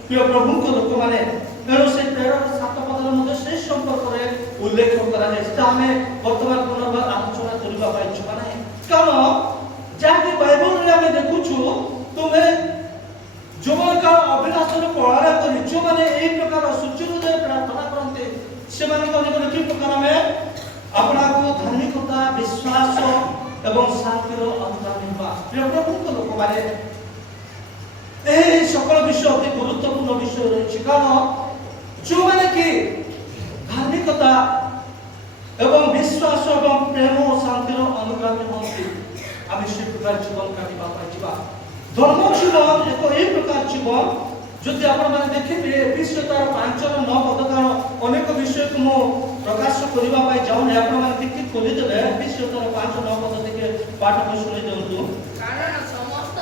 ପ୍ରିୟ ପ୍ରଭୁଙ୍କ ଲୋକମାନେ, ତେଣୁ ସେ 13-7 ପଦରେ ମଧ୍ୟ ସେ ସମ୍ପର୍କରେ ଉଲ୍ଲେଖ କରାଯାଇଛି। ତା ଆମେ ବର୍ତ୍ତମାନ ପୁନର୍ବାର ଆଲୋଚନା କରିବା ପାଇଁ ଯିବା ନାହିଁ, କାରଣ ଯାହାକି ବାଇବଲରେ ଆମେ ଦେଖୁଛୁ ତୁମେ ଯୌବନକାଳ ଅଭିଳାଷରୁ ପଳାୟନ କରି ଯେଉଁମାନେ ଏହି ପ୍ରକାର ସୂଚି ହୃଦୟ ପ୍ରାର୍ଥନା କରନ୍ତି ସେମାନଙ୍କ ଜୀବନ କି ପ୍ରକାର ଆମେ ଆପଣଙ୍କୁ ଧାର୍ମିକତା, ବିଶ୍ୱାସ ଏବଂ ଶାନ୍ତିର ଅନୁଗାମୀ ହେବା। ପ୍ରିୟ ପ୍ରଭୁଙ୍କ ଲୋକମାନେ, এই সকল সকল বিষয় অতি গুরুত্বপূর্ণ বিষয় রয়েছে। কারণ ଯେଉଁମାନେ କି ଧାର୍ମିକତା ଏବଂ ବିଶ୍ୱାସ ଏବଂ ପ୍ରେମ ଓ ଶାନ୍ତିର ଅନୁଗାମୀ ହୁଅନ୍ତି, ଆମେ ସେ ପ୍ରକାର ଜୀବନ କାଟିବା ପାଇଁ ଯିବା। ଧର୍ମ ଜୀବନ ଏକ ଏହି ପ୍ରକାର ଜୀବନ, ଯଦି ଆପଣମାନେ ଦେଖିବେ ଏଫେସୀୟ ତାର 5:9 ପଦକାର ଅନେକ ବିଷୟକୁ ମୁଁ ପ୍ରକାଶ କରିବା ପାଇଁ ଚାହୁଁନି, ଆପଣମାନେ ଟିକେ ଖୋଲିଦେବେ ଏଫେସୀୟ ତାର 5:9 ପଦ ଟିକେ ପାଠକୁ ଶୁଣି ଦିଅନ୍ତୁ। କାରଣ ସମସ୍ତ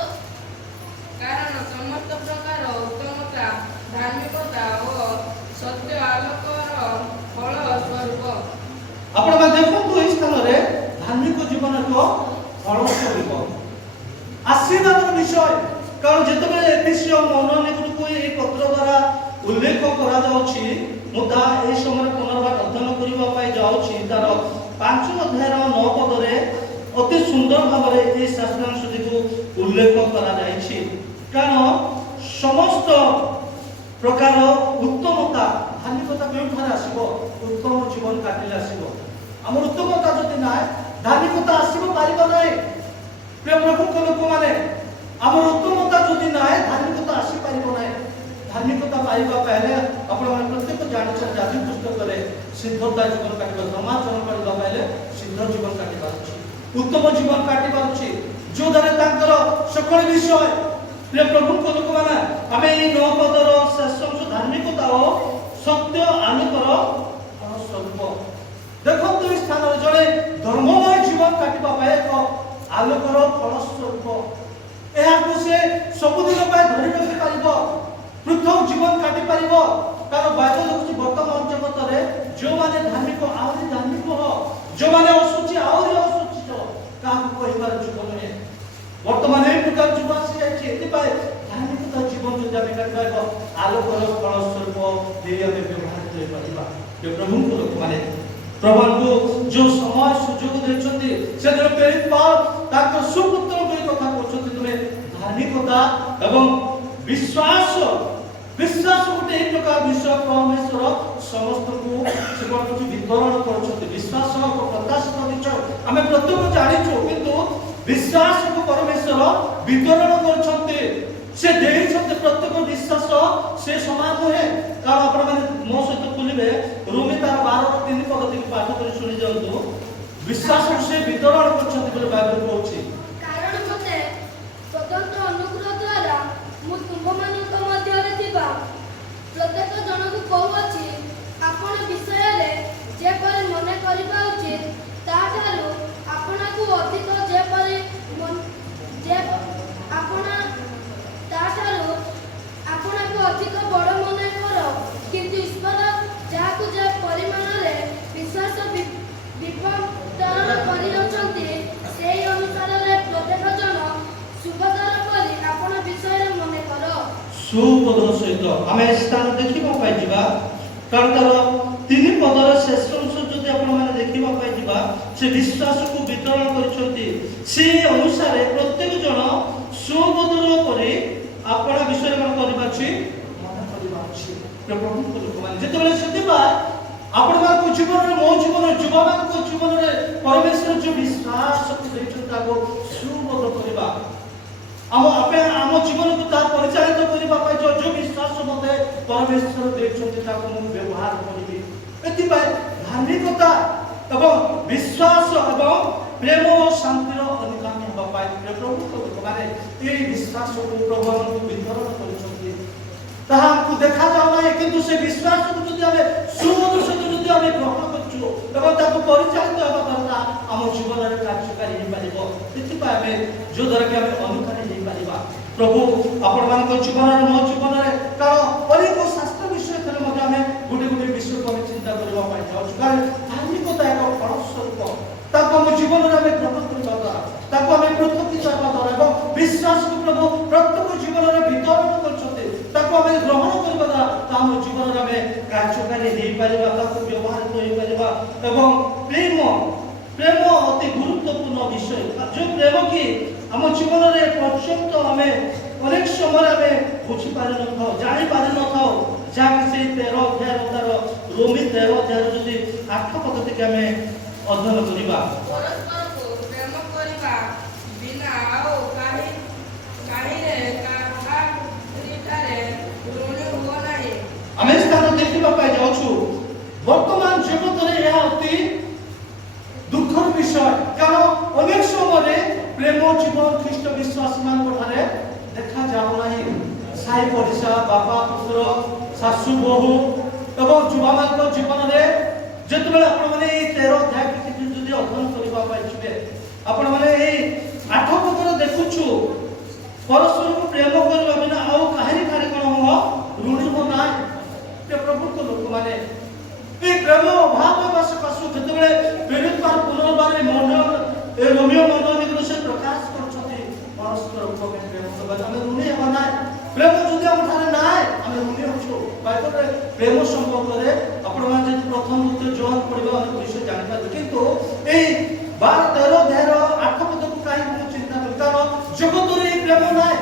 ପ୍ରକାର ଉତ୍ତମତା, ଧାର୍ମିକତା ଓ ସତ୍ୟ ଆଲୋକର ଫଳ ସ୍ୱରୂପ। ଆପଣମାନେ ଦେଖନ୍ତୁ ଏହି ସ୍ଥାନରେ ଧାର୍ମିକ ଜୀବନ ଏକ ଫଳ ସ୍ୱରୂପ ଆଶୀର୍ବାଦର ବିଷୟ। କାରଣ ଯେତେବେଳେ ଏଫେସୀୟ ମଣ୍ଡଳୀଗୁଡ଼ିକୁ ଏହି ପତ୍ର ଦ୍ୱାରା ଉଲ୍ଲେଖ କରାଯାଉଛି, ମୁଁ ତାହା ଏହି ସମୟରେ ପୁନର୍ବାର ଅଧ୍ୟୟନ କରିବା ପାଇଁ ଯାଉଛି। ତାର 5:9 ପଦରେ ଅତି ସୁନ୍ଦର ଭାବରେ ଏହି ଶାସ୍ତ୍ରାଂଶଟିକୁ ଉଲ୍ଲେଖ କରାଯାଇଛି। କାରଣ ସମସ୍ତ ପ୍ରକାର ଉତ୍ତମତା, ଧାର୍ମିକତା କେଉଁଠାରେ ଆସିବ? ଉତ୍ତମ ଜୀବନ କାଟିଲେ ଆସିବ। ଆମର ଉତ୍ତମତା ଯଦି ନାହିଁ, ଧାର୍ମିକତା ଆସିବ ପାରିବ ନାହିଁ। ପ୍ରିୟ ପ୍ରଭୁଙ୍କ ଲୋକମାନେ, ଆମର ଉତ୍ତମତା ଯଦି ନାହିଁ, ଧାର୍ମିକତା ଆସିପାରିବ ନାହିଁ। ଧାର୍ମିକତା ପାଇବା ପାଇଲେ ଆପଣମାନେ ପ୍ରତ୍ୟେକ ଜାଣିଛନ୍ତି ଆଦି ପୁସ୍ତକରେ ସିଦ୍ଧତା ଜୀବନ କାଟିବା, ଧର୍ମାଚରଣ କରିବା ପାଇଲେ ସିଦ୍ଧ ଜୀବନ କାଟିବାର ଅଛି, ଉତ୍ତମ ଜୀବନ କାଟିବାର ଅଛି, ଯୋଉଦ୍ୱାରା ତାଙ୍କର সকল ବିଷୟ। ପ୍ରିୟ ପ୍ରଭୁଙ୍କ ଲୋକମାନେ, ଆମେ ଏହି 9 ପଦର ଶେଷ ଅଂଶ ଧାର୍ମିକତା ଓ ସତ୍ୟ ଆଲୋକର ସ୍ୱରୂପ। ଦେଖନ୍ତୁ ଏହି ସ୍ଥାନରେ ଜଣେ ଧର୍ମମୟ ଜୀବନ କାଟିବା ପାଇଁ ଏକ ଆଲୋକର ଫଳ ସ୍ୱରୂପ। ଏହାକୁ ସେ ସବୁଦିନ ପାଇଁ ଧରି ରଖିପାରିବ, ପୃଥକ ଜୀବନ କାଟି ପାରିବ। କାରଣ ବାଇବଲ ହେଉଛି ବର୍ତ୍ତମାନ ଜଗତରେ ଯେଉଁମାନେ ଧାର୍ମିକ ଆହୁରି ଧାର୍ମିକ, ଯେଉଁମାନେ ଅଶୁଚି ଆହୁରି ଅଶୁଚିତ, କାହାକୁ କହିବାର ଯୁଗ ନୁହେଁ। ବର୍ତ୍ତମାନ ଏହି ପ୍ରକାର ଯୁଗ ଆସିଯାଇଛି। ଏଥିପାଇଁ ଧାର୍ମିକତା ଜୀବନ ଯଦି ଆମେ କାଟିପାରିବ, ଆଲୋକର ଫଳ ସ୍ୱରୂପ ଦେଇ ଆମେ ବ୍ୟବହାର କରିପାରିବା। ପ୍ରଭୁଙ୍କ ଲୋକମାନେ, ପ୍ରଭୁଙ୍କୁ ଯେଉଁ ସମୟ ସୁଯୋଗ ଦେଇଛନ୍ତି, ସେଦିନ ପ୍ରେରିତ ପାଉଲ ତାଙ୍କର ସୁପୁତ୍ରଙ୍କୁ ଏହି କଥା କହୁଛନ୍ତି, ତୁମେ ଧାର୍ମିକତା ଏବଂ ବିଶ୍ୱାସ ଗୋଟେ ଏହି ପ୍ରକାର ବିଷୟ ପରମେଶ୍ୱର ସମସ୍ତଙ୍କୁ ସେ କ'ଣ କିଛି ବିତରଣ କରୁଛନ୍ତି। ବିଶ୍ୱାସ ଏକ ପ୍ରତ୍ୟାଶିତ ବିଷୟ ଆମେ ପ୍ରତ୍ୟେକ ଜାଣିଛୁ, କିନ୍ତୁ ବିଶ୍ୱାସକୁ ପରମେଶ୍ୱର ବିତରଣ କରୁଛନ୍ତି। ସେ ଦେଇଛନ୍ତି ପ୍ରତ୍ୟେକ ବିଶ୍ୱାସ ସେ ସମାନ ନୁହେଁ। କାରଣ ଆପଣମାନେ ମୋ ସହିତ ଖୋଲିବେ ରୋମୀ ତାର 12:3 ପଦ ଟିକେ ପାଠ କରି ଶୁଣି ଦିଅନ୍ତୁ। ବିଶ୍ୱାସକୁ ସେ ବିତରଣ କରୁଛନ୍ତି ବୋଲି ବାଇବଲ କହୁଛି। କାରଣ ମୋତେ ସ୍ୱତନ୍ତ୍ର ଅନୁଗ୍ରହ ଦ୍ୱାରା ମୁଁ ତୁମମାନଙ୍କ ମଧ୍ୟରେ ଥିବା ପ୍ରତ୍ୟେକ ଜଣକୁ କହୁଅଛି, ଆପଣ ବିଷୟରେ ଯେପରି ମନେ କରିବା ଉଚିତ, ତାଠାରୁ ଆପଣଙ୍କୁ ଅଧିକ ଆପଣଙ୍କୁ ଅଧିକ ବଡ଼ ମନେ କର। କିନ୍ତୁ ଈଶ୍ୱର ଯାହାକୁ ଯେ ପରିମାଣରେ ବିଶ୍ୱାସ ବିପଦରଣ କରିଅଛନ୍ତି, ସେହି ଅନୁସାରେ ପ୍ରତ୍ୟେକ ଜଣ ସୁବୋଧର କରି ଆପଣ ବିଷୟରେ ମନେ କର। ସୁବୋଧର ସହିତ ଆମେ ସ୍ଥାନ ଦେଖିବା ପାଇଁ ଯିବା। କାରଣ ତାର 3 ପଦର ଶେଷ ଅଂଶ ଯଦି ଆପଣମାନେ ଦେଖିବା ପାଇଁ ଯିବା, ସେ ବିଶ୍ୱାସକୁ ବିତରଣ କରିଛନ୍ତି। ସେ ଅନୁସାରେ ପ୍ରତ୍ୟେକ ଜଣ ସୁବୋଧର କରି ଆପଣା ବିଷୟରେ କ'ଣ କରିବା ଅଛି? ମନେ କରିବା ଅଛି। ପ୍ରଭୁଙ୍କ ଲୋକମାନେ, ଯେତେବେଳେ ସେଥିପାଇଁ ଆପଣମାନଙ୍କ ଜୀବନରେ, ମୋ ଜୀବନରେ, ଯୁବମାନଙ୍କ ଜୀବନରେ ପରମେଶ୍ୱର ଯେଉଁ ବିଶ୍ୱାସକୁ ଦେଇଛନ୍ତି, ତାକୁ ସୁବୋଧ କରିବା। ଆମ ଜୀବନକୁ ତାହା ପରିଚାଳିତ କରିବା ପାଇଁ ଯେଉଁ ବିଶ୍ୱାସ ମୋତେ ପରମେଶ୍ୱର ଦେଇଛନ୍ତି, ତାକୁ ମୁଁ ବ୍ୟବହାର କରିବି। ଏଥିପାଇଁ ଧାର୍ମିକତା ଏବଂ ବିଶ୍ୱାସ ଏବଂ ପ୍ରେମ ଓ ଶାନ୍ତିର ଅନୁଗାମୀ ହେବା ପାଇଁ ପ୍ରଭୁଙ୍କ ଲୋକମାନେ ଏହି ବିଶ୍ୱାସକୁ ପ୍ରଭୁ ଆମକୁ ବିତରଣ କରିଛନ୍ତି। ତାହା ଆମକୁ ଦେଖାଯାଉ ନାହିଁ, କିନ୍ତୁ ସେ ବିଶ୍ୱାସକୁ ଯଦି ଆମେ ସୁବୋଧ ସହିତ ଯଦି ଆମେ ଗ୍ରହଣ କରୁଛୁ ଏବଂ ତାକୁ ପରିଚାଳିତ ହେବା ଦ୍ୱାରା ଆମ ଜୀବନରେ କାର୍ଯ୍ୟକାରୀ ହେଇପାରିବ। ସେଥିପାଇଁ ଆମେ ଯୋଉଦ୍ୱାରା କି ଆମେ ଅନୁକାରୀ ହେଇପାରିବା। ପ୍ରଭୁ ଆପଣମାନଙ୍କ ଜୀବନରେ, ମୋ ଜୀବନରେ, କାରଣ ଅନେକ ଶାସ୍ତ୍ର ବିଷୟ ଥିଲେ ମଧ୍ୟ ଆମେ ଗୋଟେ ବିଷୟକୁ ଆମେ ଚିନ୍ତା କରିବା ପାଇଁ ଯାଉଛୁ। କାରଣ ଧାର୍ମିକତା ଏକ ଫଳ ସ୍ୱରୂପ, ତାକୁ ଆମ ଜୀବନରେ ଆମେ ଗ୍ରହଣ କରିବା ଦ୍ୱାରା, ତାକୁ ଆମେ ପୃଥକୀକରଣ ହେବା ଦ୍ୱାରା ଏବଂ ବିଶ୍ୱାସକୁ ପ୍ରଭୁ ପ୍ରତ୍ୟେକ ଜୀବନରେ ବିତରଣ କରୁଛନ୍ତି, ତାକୁ ଆମେ ଗ୍ରହଣ କରିବା ଦ୍ୱାରା ଆମ ଜୀବନରେ ଆମେ କାର୍ଯ୍ୟକାରୀ ହେଇପାରିବା, ତାକୁ ବ୍ୟବହାରିତ ହେଇପାରିବା। ଏବଂ ପ୍ରେମ ଅତି ଗୁରୁତ୍ୱପୂର୍ଣ୍ଣ ବିଷୟ। ଯେଉଁ ପ୍ରେମ କି ଆମ ଜୀବନରେ ପର୍ଯ୍ୟନ୍ତ ଆମେ ଅନେକ ସମୟରେ ଆମେ ବୁଝିପାରିନଥାଉ, ଜାଣିପାରିନଥାଉ, ଯାହାକି ସେଇ 13 ଅଧ୍ୟାୟର ତାର ରୋମୀ 13 ଅଧ୍ୟାୟର ଯଦି 8 ପଦ ଟିକେ ଆମେ ଅଧ୍ୟୟନ କରିବା। ପରସ୍ପରକୁ ପ୍ରେମ କରିବା ବିନା ଆଉ କାହିଁରେ କାହାଠାରେ विश्वासी मानकठारे देखा जाऊ नाही साई पड़िशा बापा पुत्र शाशु बहु एवं युवा मान जीवन में जिते आपण मैंने 13 अध्याय जदि अध्ययन करने आपण मैंने 8 पदर देखुछु परस्पर को प्रेम करबा बिना आउ काहेरी खारे कोन हो ऋणी हो ना प्रभु को लोक माने ए प्रेम भाव बस कसु जते प्रेरित बार पुनर्बार मंडल ए रोमियो मंडल में से प्रकाश करछथि परस्पर को प्रेम करबा हम ऋणी हो ना प्रेम जदि हम थारे नाय हम ऋणी होछु बाइबल रे प्रेम संपर्क रे आपण मान जे प्रथम उत्तर जॉन पढिबा हम विषय जानि पाबे किंतु ए 12 13 अध्याय 8 पद को काहे को चिंता करता जगत रे प्रेम नाय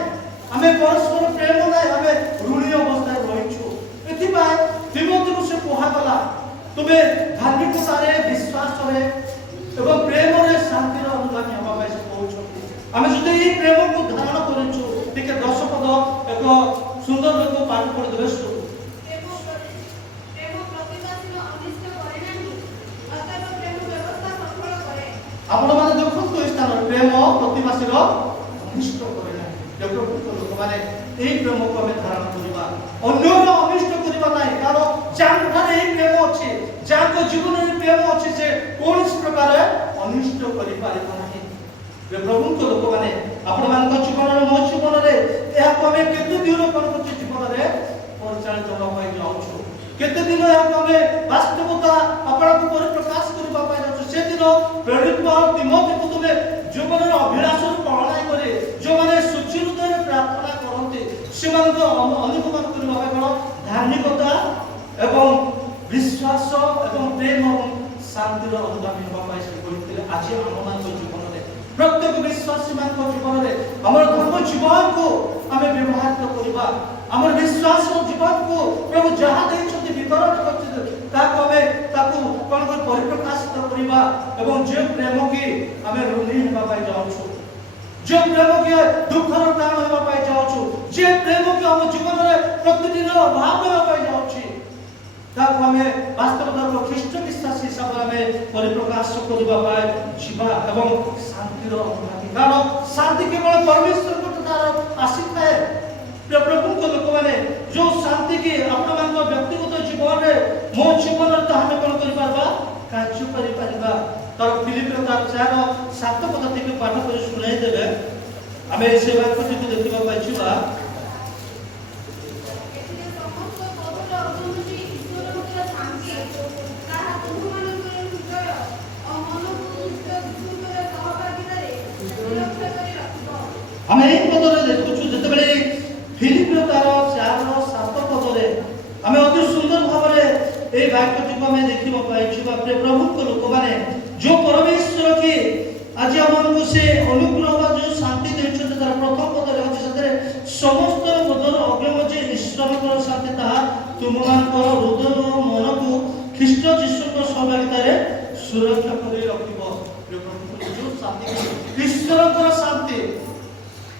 हमें परस्पर प्रेम नाय हमें ऋणी अवस्था रहिछु एथि बाय तिमोथी को से कोहा गला तुमे धार्मिकता रे विश्वास रे एवं प्रेम रे शांति रे अनुगामी हवा पाए से कहउछु हमें जदि ई प्रेम को धारण करिछु ठीक 10 पद एक सुंदर लोक पाठ कर देबे आपण माने देखंतु ए स्थान प्रेम प्रतिवासी रो अनिष्ट करे ना प्रभु लोक माने एई प्रेम को हमें धारण करिबा अन्य रो अनिष्ट करिबा नाही कारण जान थारे एई प्रेम अछि जाको जीवन रे प्रेम अछि से कोनस प्रकार अनिष्ट करि पारिबा नाही प्रभु को लोक माने आपण मान को जीवन रे मो जीवन रे एहा को हमें केते दिन कोन को जीवन रे परिचालित होबा पाई जाउछु केते दिन एहा को हमें वास्तवता आपण को प्रकाश करिबा पाई जाउछु से दिन प्रेरित तिमोथी को तुमे जीवन रे अभिलाष पालना करे जो माने सुचि हृदय प्रार्थना करते से मान को अनुगमन करबा पाई कोन धार्मिकता एवं विश्वास एवं प्रेम एवं शांति रो अनुगामी होबा पाई से कहते आज हम मान को जीवन रे प्रत्येक विश्वासी मान को जीवन रे हमर धर्म जीवन को हमें व्यवहार करबा हमर विश्वास जीवन को प्रभु जहा दैछथि वितरण करछथि ताको हमें ताको कोन को परिप्रकाशित करबा एवं जे प्रेम की हमें ऋणी होबा पाई जाउछु जे प्रेम के दुखर कारण होबा पाई जाउछु जे प्रेम के हम जीवन रे प्रतिदिन अभाव होबा पाई जाउछि ताको हमें वास्तवता रो ख्रीष्ट विश्वासी हिसाब हमें परिप्रकाश करबा पाई जीवा एवं शांति रो अनुमति कारण शांति केवल परमेश्वर को द्वारा आसीत है प्रभु को लोक माने जो शांति की अपन मान को व्यक्तिगत जीवन रे मो जीवन रे तो हमें कोन करि परबा कार्य करि परबा तर फिलिपियो 4:7 पद থেকে पाठ कर सुनाई देबे हमें से बात को देखिबा पाइछुबा हमें एक पद रे देखुछु जते बेले फिलिपियो 4:7 पद रे हमें अति सुंदर भाव रे ए वाक्य को हमें देखिबा पाइछुबा प्रभु को लोक माने जो परमेश्वर की आज हमन को से अनुग्रह वा जो शांति दैछ तार प्रथम पद रे अछि सतरे समस्त पदर अग्रम जे ईश्वर को शांति ता तुम मान को हृदय मन को ख्रीष्ट यीशु को सहभागिता रे सुरक्षा करि रखिबो प्रभु जो शांति ईश्वर को शांति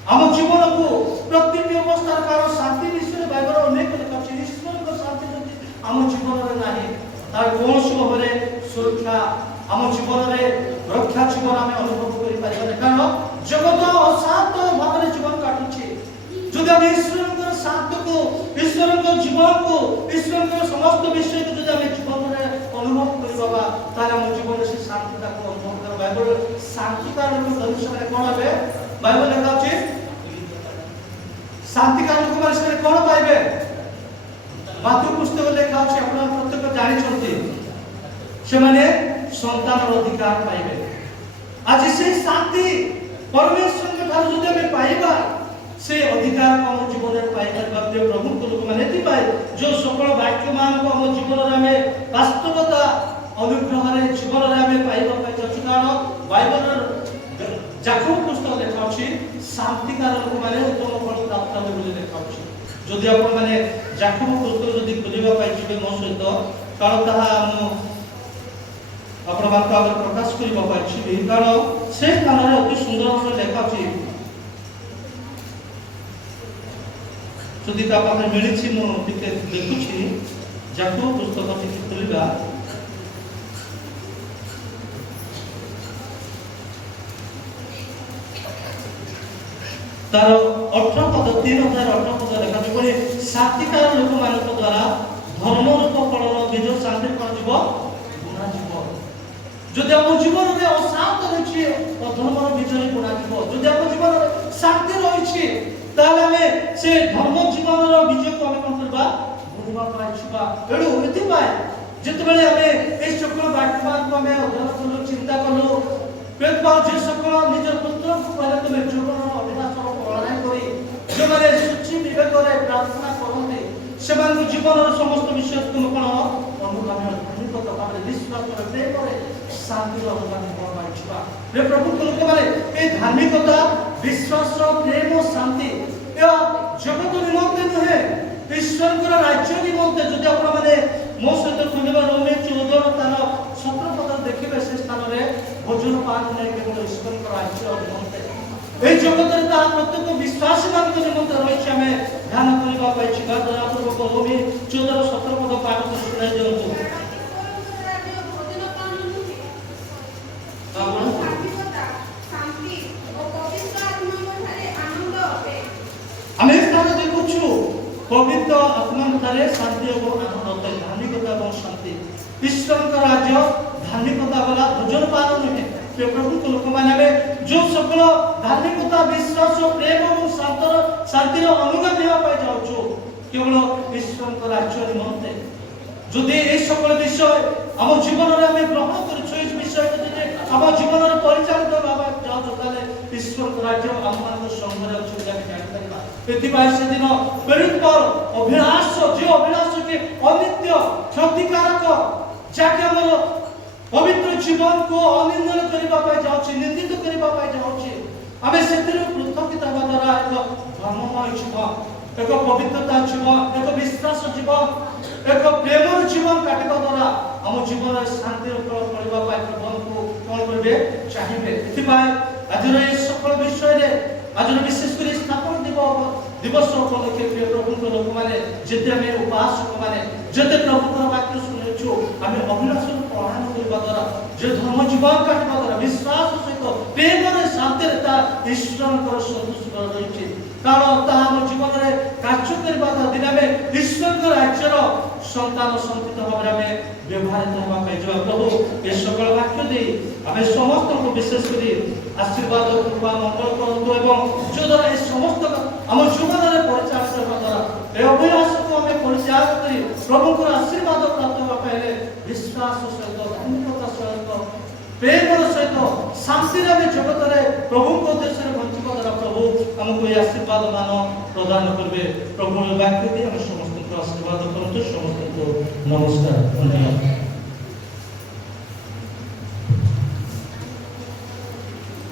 हम जीवन को प्रत्येक अवस्था कारण शांति विषय बाइबल अनेक लिखा अछि ईश्वर को शांति जति हम जीवन रे नाही तार कोन भाबरे सुरक्षा हम जीवन रे रक्षा जीवन हम अनुभव करि पारिबा कारण जगत अशांत भाबरे जीवन काटुछि जदि हम ईश्वर को शांति को ईश्वर को जीवन को ईश्वर को समस्त विषय को जदि हम जीवन रे अनुभव करिबा तार हम जीवन से शांति का अनुभव कर बाइबल शांति का लोक धनुष रे कोन है बाइबल लिखा अछि शांति का लोक माने कोन पाइबे मातृ पुस्तक लिखा अछि आपण प्रत्येक जानि छथि से माने संतान अधिकार पाइबे आज से शांति परमेश्वर के ठार जदि हम पाइबा से अधिकार हम जीवन रे पाइबा प्रभु को लोक माने थि पाए जो सकल वाक्य मान को हम जीवन रे हमें वास्तवता अनुग्रह रे जीवन रे हमें पाइबा पाइ अछि कारण बाइबल जाकब पुस्तक लिखा अछि शांति का लोक माने उत्तम फल प्राप्त होबे बोली लिखा अछि जदि आपण माने जाकब पुस्तक जदि खोलिबा पाइ छिबे मो सहित कारण ताहा हम आपण मान का प्रकाश करिबा पाइ छिबे कारण से स्थान रे अति सुंदर भाव लिखा अछि जदि ता पाखे मिलि छि मो टिके देखु छि जाकब पुस्तक टिके खोलिबा तार 18 पद 3:18 पद लेखा जे सात्विकार लोक मानक द्वारा धर्म रूप फलर बीज शांति कर जीव बुना जीव जदि आम जीवन में अशांत रही अधर्मर बीज बुना जीव जदि आम जीवन में शांति रही ताले से धर्म जीवन बीज को आम कौन करबा बुझवा पाइछबा तेणु एथिपाई जितेबाला आम ए सकल वाक्यवान को आम अध्ययन कलु चिंता कलु पेटपाल जे सकल निज पुत्र को कहले तुम जीवन अभिलाषर पालन करी जो माने सूची विवेक रे प्रार्थना करते सेमान जीवन समस्त विषय तुम कोन अनुगामी धार्मिक भाव विश्वास कर प्रेम करे शांति अनुगामी हो पाइछबा रे प्रभु तुम के माने ए धार्मिकता विश्वास प्रेम और शांति या जगत निमंते नुहे ईश्वर को राज्य निमंते जदि आपण माने मो सहित खुलिबा रोमे 14 तार 17 पद देखिबे से स्थान रे भोजन पान नै केवल ईश्वर को राज्य निमंते ए जगत रे ता प्रत्येक विश्वासी मान को निमंते रहिछि हमें ध्यान करबा पाइछि का दयापूर्वक रोमे 14 17 पद पाठ कर सुनाइ दियंतु आमे स्थान देखुछु पवित्र आत्मा ठारे शांति और आनंद धार्मिकता और शांति ईश्वर का राज्य धार्मिकता वाला भोजन पान नुहे के प्रभु को लोक माने जो सकल धार्मिकता विश्वास प्रेम और शांतिर अनुगामी हेबा पाई जाउछु केवल ईश्वर का राज्य निमंते जदि ए सकल विषय हम जीवन रे हम ग्रहण करछु इस विषय को जे हम जीवन रे परिचालित बाबा जाउ ताले ईश्वर का राज्य हम मान संग रे अछि जाके जानि परिबा एतिबाई से दिन प्रेरित पर अभिलाष जो अभिलाष के अनित्य क्षतिकारक जाके हमर पवित्र जीवन को अनिंदन करबा पाई जाउछि निंदित करबा पाई जाउछि आमे सेतिर पृथकित हेबा द्वारा एक धर्ममय जीवन एक पवित्रता जीवन एक विश्वास जीवन एक प्रेमर जीवन काटिबा द्वारा हम जीवन शांति उपलब्ध करबा पाई प्रभु को कोन करबे चाहिबे एतिबाई आजर ए सकल विषय रे आज विशेष कर स्थापन दिवस उपलक्षे प्रिय प्रभु लोक मैंने जिते आम उपासक मैंने जिते प्रभु वाक्य शुणु आम अभिलाष पालन करने द्वारा जो धर्म जीवन काटवा द्वारा विश्वास सहित प्रेम शांति ईश्वर संतुष्ट रही कारण आम जीवन में कार्य करने दिन आम ईश्वर राज्यर संतान संतत भाव में व्यवहारित होगा प्रभु ये सकल वाक्य दे आम समस्त को विशेष कर आशीर्वाद कृपा मंगल करतु एवं जो द्वारा ये समस्त आम जीवन में परिचालित होगा द्वारा ए अभिलाष को आम परित्याग कर प्रभु को आशीर्वाद प्राप्त होगा पहले विश्वास सहित धार्मिकता सहित प्रेम सहित शांति जगत में प्रभु को उद्देश्य बंचित द्वारा प्रभु हमको ये आशीर्वाद मान प्रदान करेंगे प्रभु वाक्य दी हम समस्त को आशीर्वाद करतु समस्त को नमस्कार धन्यवाद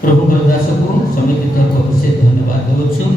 प्रभु दास को समिति तरफ से धन्यवाद देवछु।